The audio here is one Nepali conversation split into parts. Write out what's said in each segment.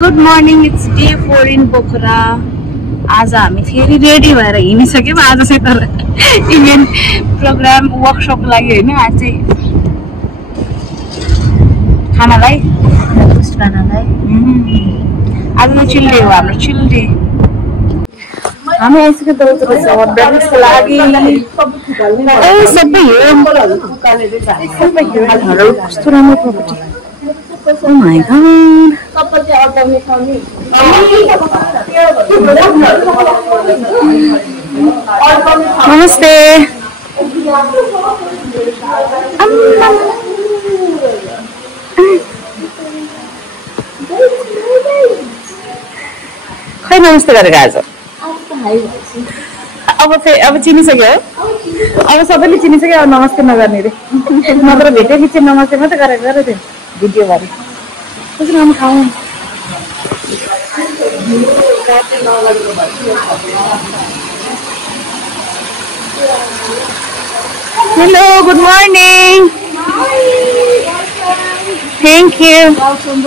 Good morning, it's day 4 in Pokhara. आज हामी फेरि रेडी भएर हिँडिसक्यौँ आज चाहिँ तर इभेन्ट प्रोग्राम वर्कसप लागि हैन आज चाहिँ खानालाई आज चाहिँ चिल डे हो हाम्रो चिल डे हामी आइसक्यो दौडको ब्रेकफास्टको लागि ए सबै हिरो कस्तो राम्रो property Oh my god. Namaste. खै नमस्ते गरेको आज अब चिनिसक्यो अब सबैले चिनिसक्यो अब नमस्ते नगर्ने रे नत्र भेटेपछि नमस्ते मात्रै गरेको थियो भिडियो भरि कसरी हम खाऊं Hello, good morning. Thank you. Welcome.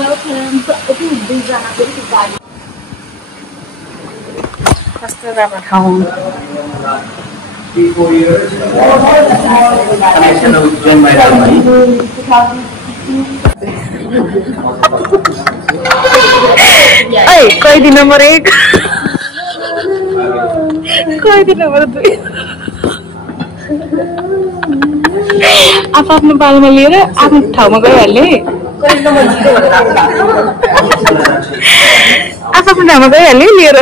कस्तो राम्रो ठाउँ कैदी नम्बर 1 कैदी नम्बर 2 आफ्नो बालमा लिएर आफ्नो ठाउँमा गइहाल्ने आफ्नो ठाउँमा गइहाल्ने लिएर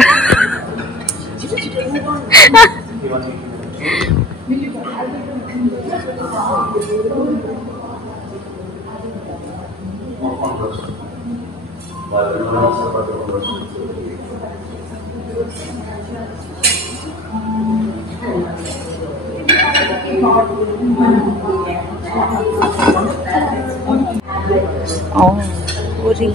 Oh, puri.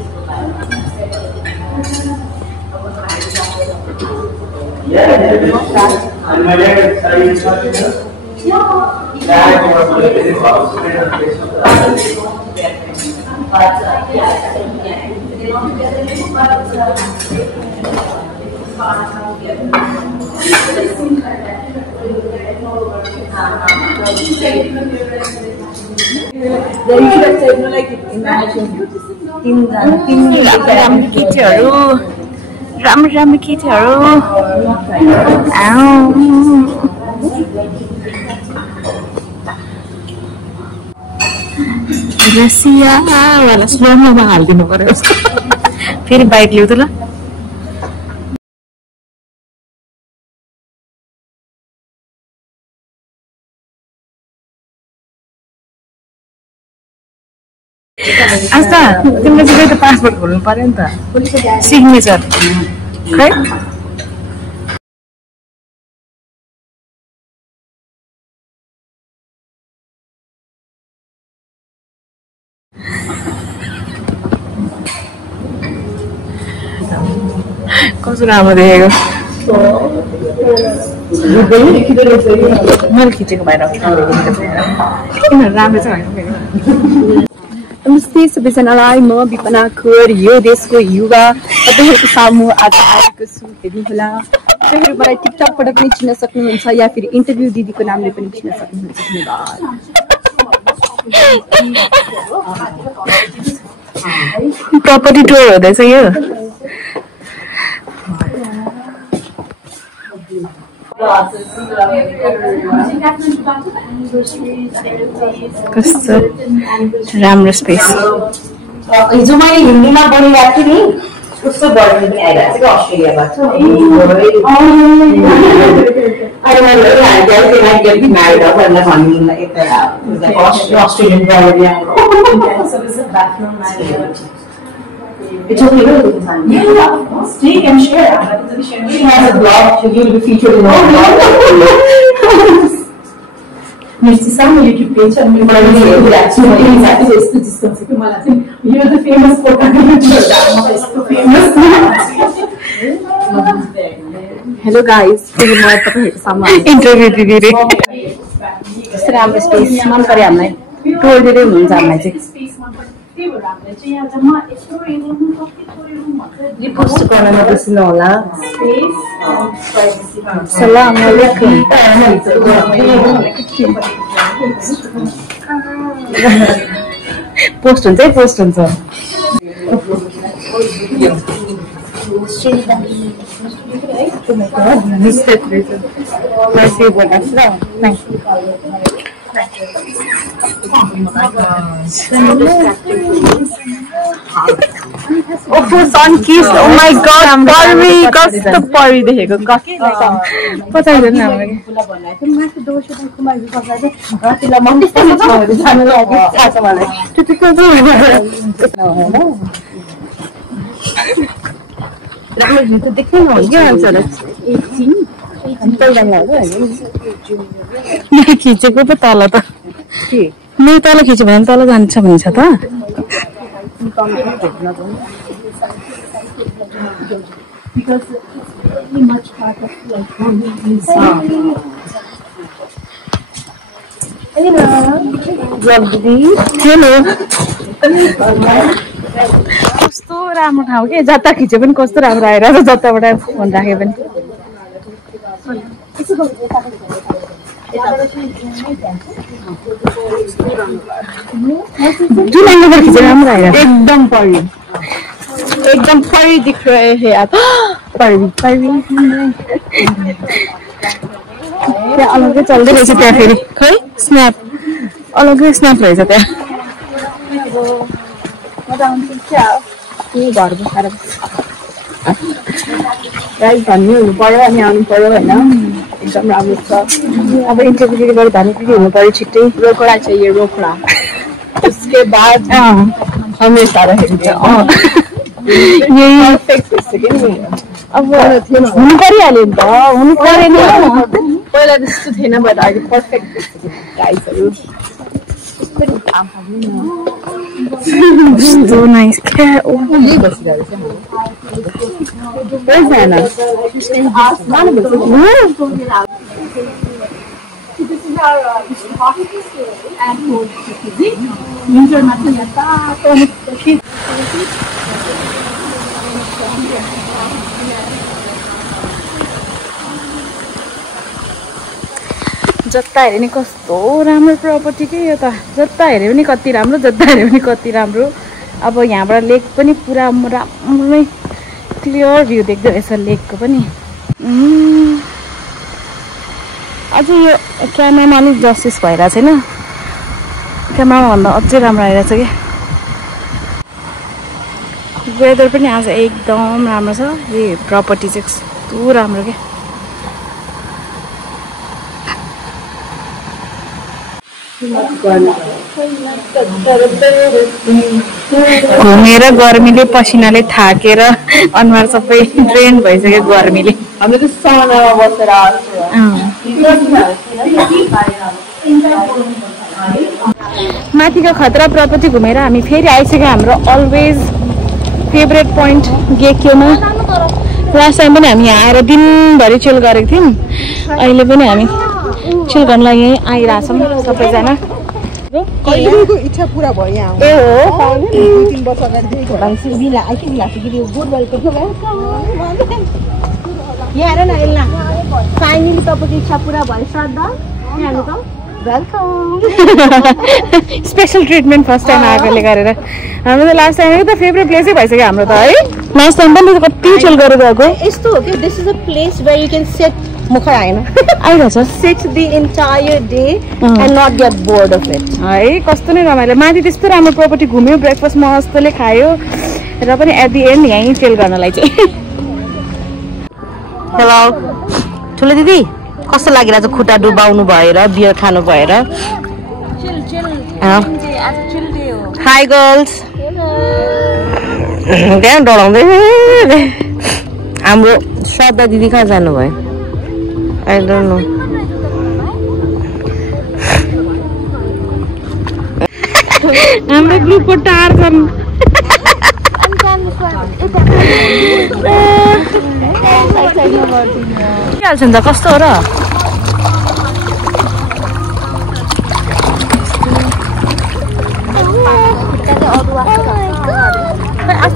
राम्रो केटीहरू रसिया वाला स्लोमा हालिदिनु पर्यो फेरि बाइक ल्याउ त ल आज त तिमीले चाहिँ त पासपोर्ट खोल्नु पर्यो नि त सिग्नेचर खै कस्तो राम्रो देखेको मैले खिचेको भएर किन राम्रो छ नमस्ते सबैजनालाई म विपना खोर यो देशको युवा तपाईहरुको सामु आज आएको छु हेर्नुहोला तपाईहरु मलाई टिकटकबाट पनि चिन्न सक्नुहुन्छ या फेरि इन्टरभ्यु दिदीको नामले पनि चिन्न सक्नुहुन्छ धन्यवाद प्रपर्टी टुर हुँदैछ यो कस्तो राम्रो स्पेस हिजो मैले हिन्दीमा बोलिरहेको थिएँ नि कस्तो बढ्ने पनि आइरहेको छ अस्ट्रेलियाबाट It's okay to do this. Yeah, stay and share. She has a blog, so you will be featured in our blog. There's some YouTube page and we're going to do exactly this distance. You're the famous photographer. Hello guys, interview दिदी रे कस्तो राम्रो स्पेस मन पर्यो हामीलाई टुर दिदै हुनुहुन्छ हामीलाई चाहिँ कस्तो गर्न नबिर्सिनु होला सलाम अलैकुम पोस्ट हुन्छ है पोस्ट हुन्छ सन किस ओ माई गॉड परी कस्तो परी देखेको बताइदिनु न खिचेको पो तल त मैले तल खिच्यो भने तल जान्छ भन्छ त कस्तो राम्रो ठाउँ के जता खिच्यो पनि कस्तो राम्रो आएर जताबाट फोन राख्यो पनि जुन एंगल खिचे राम्रो आएगा एकदम परी दिख रहे हैं आप परी क्या अलगै चल्दै रहेछ त्यहाँ फेरि खै स्न्याप अलगै स्न्याप रहेछ त्यहाँ घर बसाएर गाइस भन्नु हुनु पर्यो अनि आउनु पर्यो होइन एकदम राम्रो छ अब इन्टरभ्यू गरेर भने के हुनु पर्यो छिट्टै रोकड़ा चाहिए रोकड़ा उसके बाद हमेशा रहेछ यही परफेक्ट अब हुनु परिहाल्यो नि त हुनु परेन पहिला त्यस्तो थिएन बट अहिले perfect गाइसहरू so nice cat oh ये बस जा रही है कैसा है ना आसमान बस this is our office and winter natin yata जता हेरे नि कस्तो राम्रो प्रपर्टी के यो त जता हेरे पनि कति राम्रो जता हेरे पनि कति राम्रो अब यहाँबाट लेक पनि पुरा राम्रै क्लियर भ्यू देख्दै रहेछ लेकको पनि अझ यो क्यामेरामा अलिक जस्टिस भइरहेको छैन क्यामेरामा भन्दा अझै राम्रो आइरहेछ कि वेदर पनि आज एकदम राम्रो छ यो प्रपर्टी चाहिँ कस्तो राम्रो के घुमेर गर्मीले पसिनाले थाकेर अनुहार सबै ड्रेन भइसक्यो गर्मीले हामीले त सानामा बसेर माथिको खतरा प्रपर्टी घुमेर हामी फेरि आइसक्यो हाम्रो अलवेज फेभरेट पोइन्ट गेकेमा लास्ट टाइम पनि हामी यहाँ आएर दिनभरि चिल गरेको थियौँ अहिले पनि हामी चिल गर्नलाई यहीँ आइरहेछौँ सबैजना इच्छा पुरा भयो यहाँ ए हो 2-3 वर्ष अगाडि यहाँ हेर न एल्ला फाइनली तपाईँको इच्छा पुरा भयो श्रद्धा यहाँ त welcome special treatment first time आएकोले गरेर हाम्रो त लास्ट टाइम त फेभरेट प्लेसै भइसक्यो हाम्रो त है लास्ट टाइम पनि कति चिल गरेर गएको यस्तो हो कि this is a place where you can sit मुख आएन आइरहेछ sit the entire day and not get bored of it है कस्तो नै रमाइलो माथि त्यस्तो राम्रो प्रपर्टी घुम्यो ब्रेकफास्ट मस्तले खायो र पनि एट द एन्ड यहीँ चिल गर्नलाई चाहिँ हेलो ठुलो दिदी कस्तो लागिरहेछ खुट्टा डुबाउनु भएर बियर खानु भएर हाई गर्ल्स त्यहाँ डराउँदै हाम्रो श्रद्धा दिदी कहाँ जानुभयो आई डोन्ट नो हाम्रो ग्रुपको टार छन् के हाल्छ नि त कस्तो हो र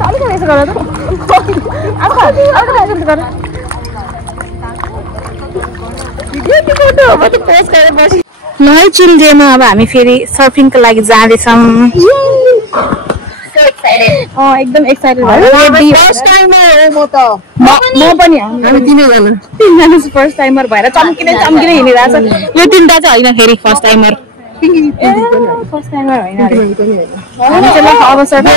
अलिक ल चिल्ड्रेनमा अब हामी फेरि सर्फिङको लागि जाँदैछौँ। एकदम एक्साइटेड भयो। फर्स्ट टाइमर हो म पनि हामी तिनजना फर्स्ट टाइमर भएर चम्किने हिँडिरहेछ। यो तिनटा चाहिँ होइन फेरि फर्स्ट टाइमर फर्स्ट टाइमर होइन हामी चाहिँ अब सर्फिङ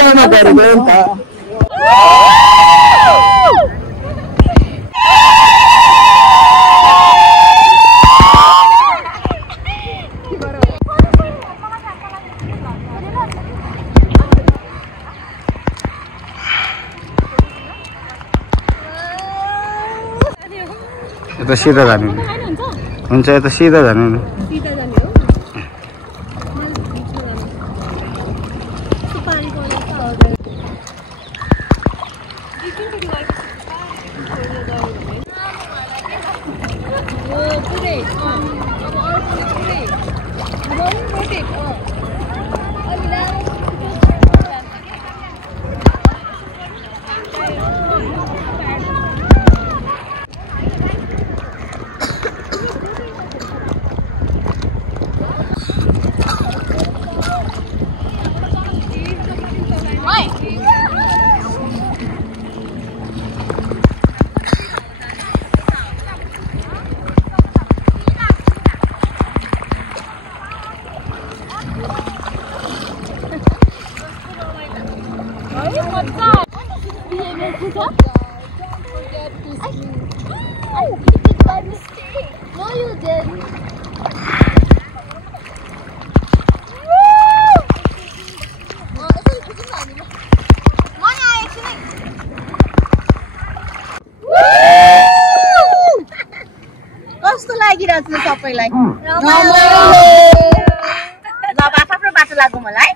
यता सिधा जानु हुन्छ यता सिधा जानु न कस्तो लागिरहेछ सबैलाई आफ्नो बाटो लाग्यो मलाई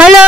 hello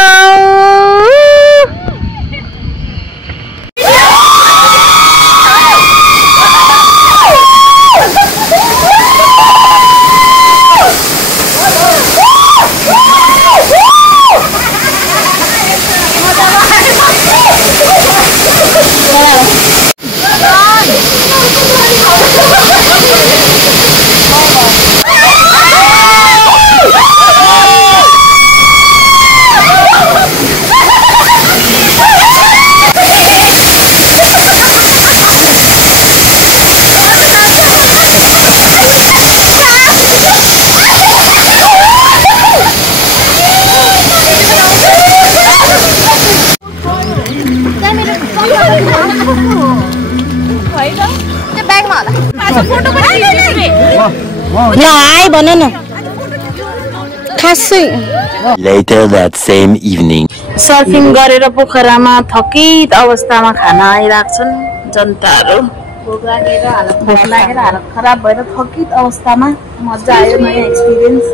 Later that same evening. Surfing गरेर पोखरामा थकित अवस्थामा खाना आइराख्छन् जनताहरू। भोक लागेर हालत खराब भएर थकित अवस्थामा मजा आयो नयाँ एक्सपिरियन्स।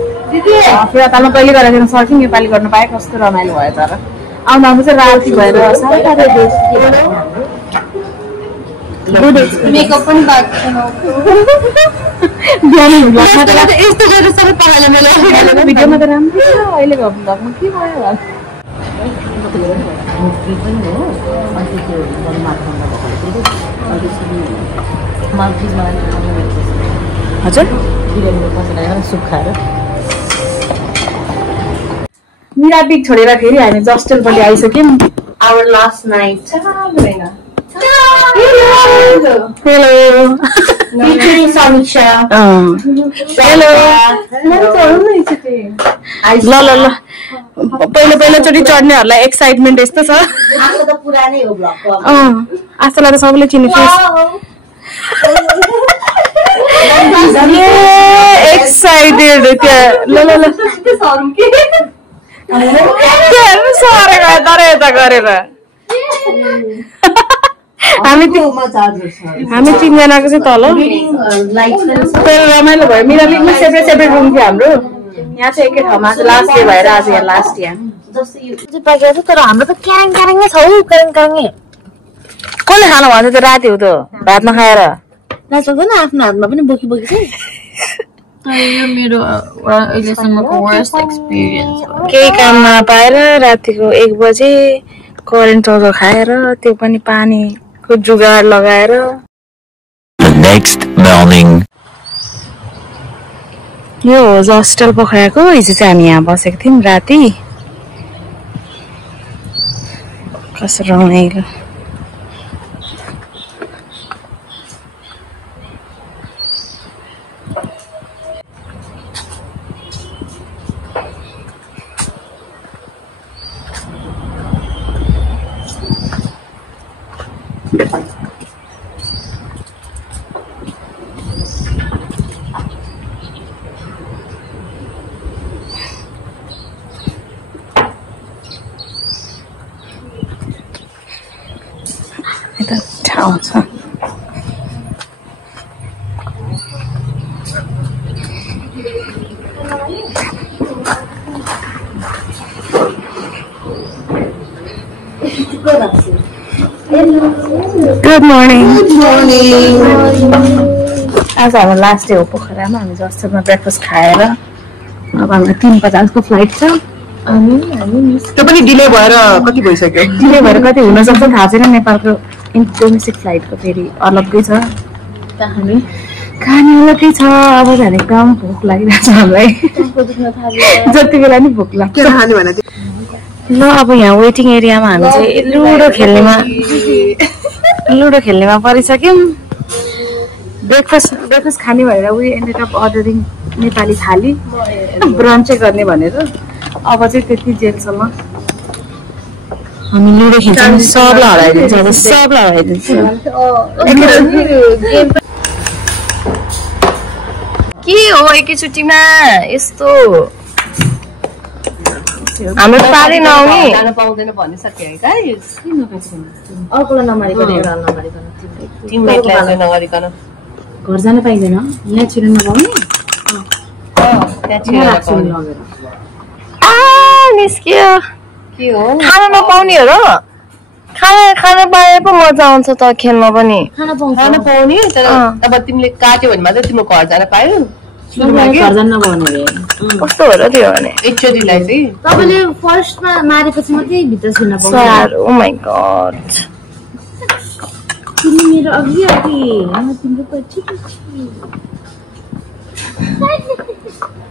फिलहालमा कहिले गरेको थिएन सर्फिङ योपालि गर्नु पाएँ कस्तो रमाइलो भयो तर आउँदा आउँदा चाहिँ राति भएर मेकअप पनि भिडियोमा त राम्रो छ अहिलेको भ्लगमा के भयो हजुर मिरापिक छोडेर फेरि हामी जस्टेलपट्टि आइसक्यौँ। Our last night. Hello Featuring Samiksha. Hello ल ल ल पहिलोचोटि चढ्नेहरूलाई एक्साइटमेन्ट यस्तो छ। आजको त पुरानै हो ब्लगको। आजलाई त सबैले चिने एक्साइटेड त्यहाँ ल ल ल सरेको गरेर हामी तिनजनाको चाहिँ तल रमाइलो भयो। मिरापिकमा सेपरेट रुम थियो हाम्रो यहाँ चाहिँ एकै ठाउँमा चाहिँ लास्ट डे भएर आज यहाँ लास्ट यहाँ चाहिँ पाकेको छ तर हाम्रो त क्याङ क्याङै छ हौ क्याङ क्याङै कसले खानु भन्छ त्यो राति हो त भात नखाएर नसक्दैन आफ्नो हातमा पनि बोकी बोकी चाहिँ यो मेरो अहिलेसम्मको वर्स्ट एक्सपिरियन्स हो केही काम नपाएर रातिको 1 बजे करेन्ट टर्चो खाएर त्यो पनि पानीको जुगाड लगाएर The next morning. यो हो हस्टेल पोखराको हिजो चाहिँ हामी यहाँ बसेको थियौँ राति कसो रमाइलो ठाउँ छ गुड मर्निङ आज हाम्रो लास्ट डे हो पोखरामा हामी हस्टेलमा ब्रेकफास्ट खाएर अब हाम्रो 3:50 को फ्लाइट छ त्यो पनि डिले भएर कति भइसक्यो डिले भएर कति हुन सक्छ थाहा छैन नेपालको डोमेस्टिक फ्लाइटको फेरि अलग्गै छ खाने अलग्गै छ अब झन् एकदम भोक लागिरहेको छ हामीलाई जति बेला नि भोक लाग्छ ल अब यहाँ वेटिङ एरियामा हामी चाहिँ लुडो खेल्नेमा परिसक्यौँ ब्रेकफास्ट खाने भनेर we ended up ordering Nepali thali brunch गर्ने भनेर अब चाहिँ त्यति जेलसम्म हामी लुडो खेल्छौँ सबलाई हराइदिन्छ के हो एकैचोटिमा यस्तो हाम्रो पारै नआउने जान पाउँदैन भनिसक्यो है गाइस अर्कोलाई नमारिकन एउटा नमारिकन टिममेटलाई नगरिकन घर जान पाइँदैन यहाँ छिर्न नपाउने निस्कियो के हो खाना नपाउने हो र खाना पाए पो मजा आउँछ त खेल्न पनि खाना पाउने तर अब तिमीले काट्यो भने मात्रै तिम्रो घर जान पायो घर जान नपाउने कस्तो हो र त्यो भने एकचोटिलाई चाहिँ तपाईँले फर्स्टमा मारेपछि मात्रै भित्र छिर्न पाउँछ ओ माई गॉड तिमी मेरो अघि तिम्रो पछि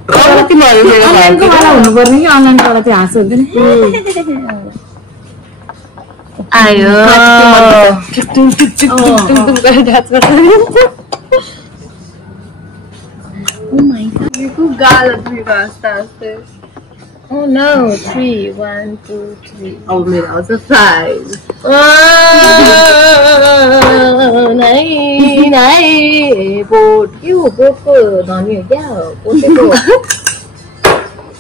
अनलाइनको वाला हुनुपर्ने कि अनलाइनको वाला चाहिँ हाँसो हुँदैन आयो Oh no, 3, 1, 2, 3. अब मेरो आउँछ 5 नहीं बोट के हो बोटको धनी हो क्या बोटेको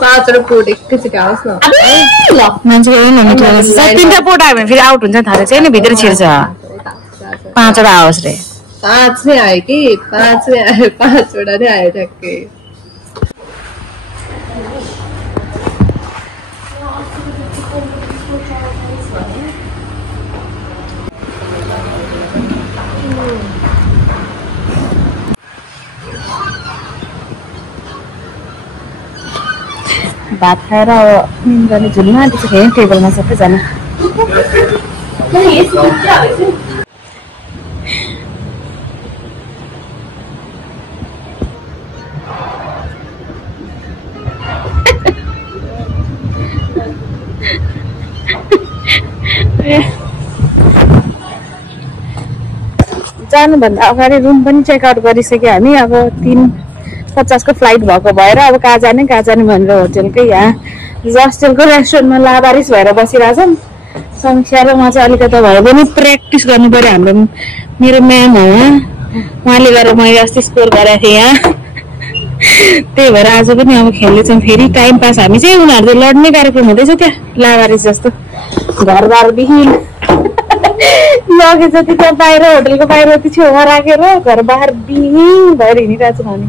5 र पोट एकैचोटि आओस् न मान्छेको तिनवटा पोट आयो भने फेरि आउट हुन्छ थाहा छैन भित्र छिर्छ 5वटा आओस् रे 5 नै आयो कि 5 नै आयो 5वटा नै आयो ठ्याक्कै भात खाएर निन्द्राले झुल्न आँटिसक्यो टेबलमा सबैजना जानुभन्दा अगाडि रुम पनि चेकआउट गरिसक्यो हामी अब 3:50 को फ्लाइट भएको भएर अब कहाँ जाने भनेर होटेलकै यहाँ हस्टेलको रेस्टुरेन्टमा लाबारिस भएर बसिरहेछौँ समीक्षा र म चाहिँ अलिकति भए पनि प्र्याक्टिस गर्नु पर्यो हाम्रो मेरो म्याम हो उहाँले गरेर मैले अस्ति स्कोर गरेको थिएँ यहाँ त्यही भएर आज पनि अब खेल्दैछौँ फेरि टाइम पास हामी चाहिँ उनीहरूले लड्ने कार्यक्रम हुँदैछ त्यहाँ लाबारिस जस्तो घरबार बिहिन लगे जति त्यहाँ बाहिर होटेलको बाहिर यति छेउमा राखेर घर बाहिर बिहिन भएर हिँडिरहेको छु हामी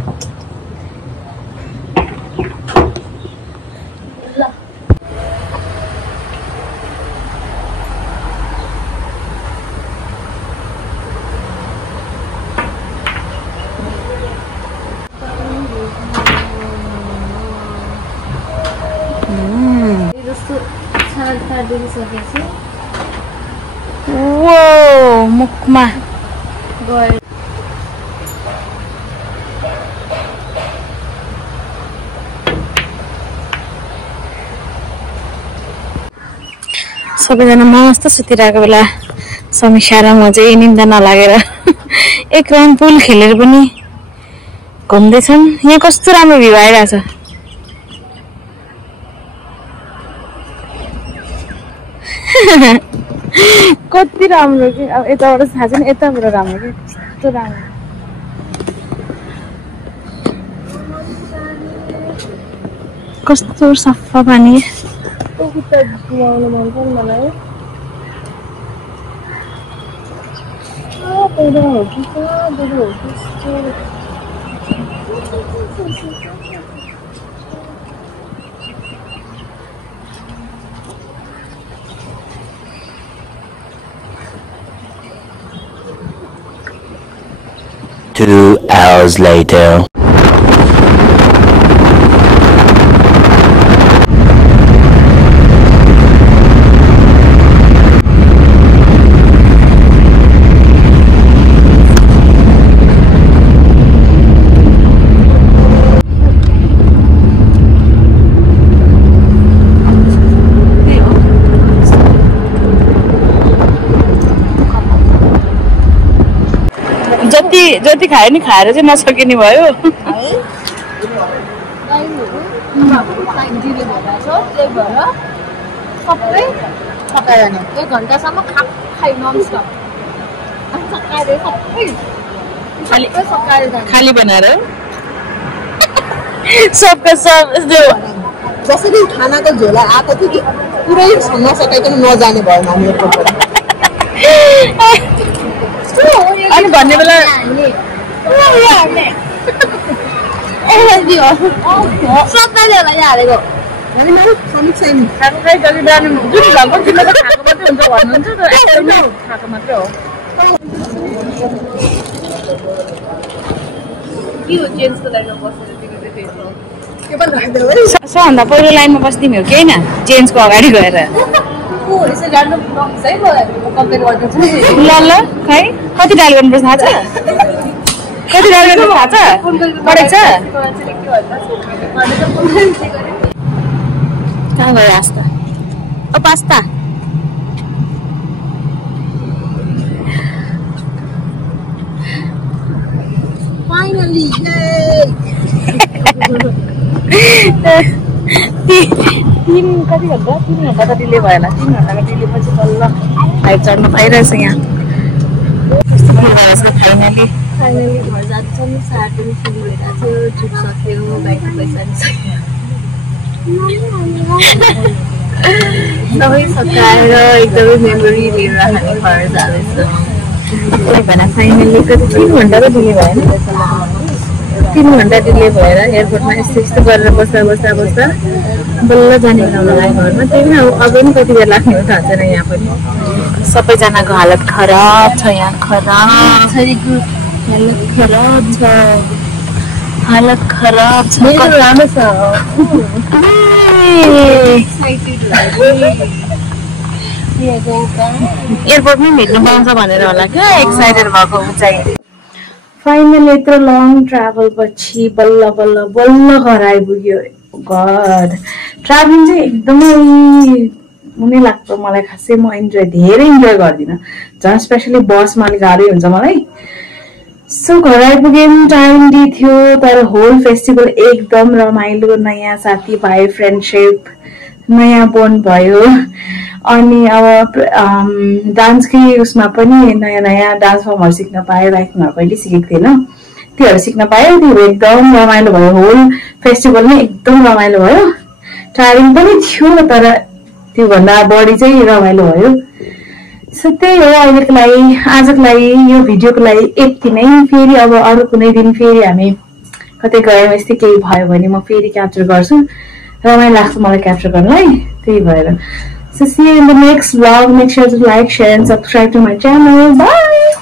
देखिसकेपछि वो मुखमा गयो। सबैजना मस्त सुतिरहेको बेला समीक्षा र म चाहिँ निन्दा नलागेर एक राउन्ड पुल खेलेर पनि घुम्दैछौँ। यहाँ कस्तो राम्रो भ्यू आइरहेछ। कति राम्रो कि अब यताबाट थाहा छैन, यताबाट राम्रो कि कस्तो राम्रो। कस्तो सफा पानी। Two hours later. जति खायो नि खाएर चाहिँ नसकिने भयो। सबै सकाएर 1 घण्टासम्म खाइ ननस्टप खाली बनाएर सबका सब जसरी खानाको झोला आएको थियो कि पुरै नसकाइकन नजाने भयो नानीहरुको। अनि भन्ने बेला अनि मेरो समिक छैन खाएको खै जति बिहान जुन घरको चिन्ने त खाएको मात्रै हुन्छ भन्नुहुन्छ त एक्चुअली खाएको मात्रै हो। के हो चेन्जको लाइनमा बसेर तिमीले फेसमा के पनि राख्दै है। सबभन्दा पहिलो लाइनमा बस्दिमी हो कि होइन? चेन्जको अगाडि गएर यसो ऱ्यान्डम प्रमिस है म कम्प्लेन गरिदिन्छु। ल ल खै कति डायल गर्नुपर्छ थाहा छ? कति डायल गर्नु थाहा छ? पढेछ? कहाँ गयो आस्था? ओ पास्ता फाइनली तीन कति घन्टा 3 घन्टा त डिले भयो होला। 3 घन्टाको डिले पछि बल्ल फ्लाइट चढ्न पाइरहेछ। यहाँ कस्तो फिल भइरहेछ फाइनली। घर जान्छौँ साट पनि सुरु भइरहेको थियो। ट्रिप सक्यो, बाइकको पैसा नि सक्यो। सबै सकाएर एकदमै मेमोरी लिएर हामी घर जाँदैछौँ। त्यही भएर फाइनली कति 3 घन्टा त डिले भएन? 3 घन्टा डिले भएर एयरपोर्टमा यस्तो गरेर बस्दा बल्ल जाने बेला लाग्यो घरमा। त्यही पनि अब पनि कति बेर लाग्ने हो थाहा छैन। यहाँ पनि सबैजनाको हालत खराब छ। यहाँ खराब छ। मेरो राम्रो छ। एयरपोर्टमै भेट्नु पाउँछ भनेर होला क्या एक्साइटेड भएको चाहिँ। फाइनली यत्रो लङ ट्राभल पछि बल्ल घर आइपुग्यो। गड ट्राभलिङ चाहिँ एकदमै हुनै लाग्छ मलाई। खासै म धेरै इन्जोय गर्दिनँ, झन् स्पेसली बसमा अलिक गाह्रै हुन्छ मलाई। सो घर आइपुग्यौँ, टाइम डी थियो तर होल फेस्टिभल एकदम रमाइलो। नयाँ साथीभाइ, फ्रेन्डसिप नयाँ बोन्ड भयो। अनि अब डान्सकै उसमा पनि नयाँ डान्स फर्महरू सिक्न पाएँ। बाइकमा कहिले सिकेको थिएन, त्योहरू सिक्न पाएँ। त्यो एकदम रमाइलो भयो। होल फेस्टिभल नै एकदम रमाइलो भयो। टायरिङ पनि थियो तर त्योभन्दा बढी चाहिँ रमाइलो भयो। सो त्यही हो अहिलेको लागि, आजको लागि, यो भिडियोको लागि यति नै। फेरि अब अरू कुनै दिन फेरि हामी कतै गयौँ यस्तै केही भयो भने म फेरि क्याप्चर गर्छु। रमाइलो लाग्छ मलाई क्याप्चर गर्नलाई। त्यही भएर so see you in the next vlog. Make sure to like, share and subscribe to my channel. Bye.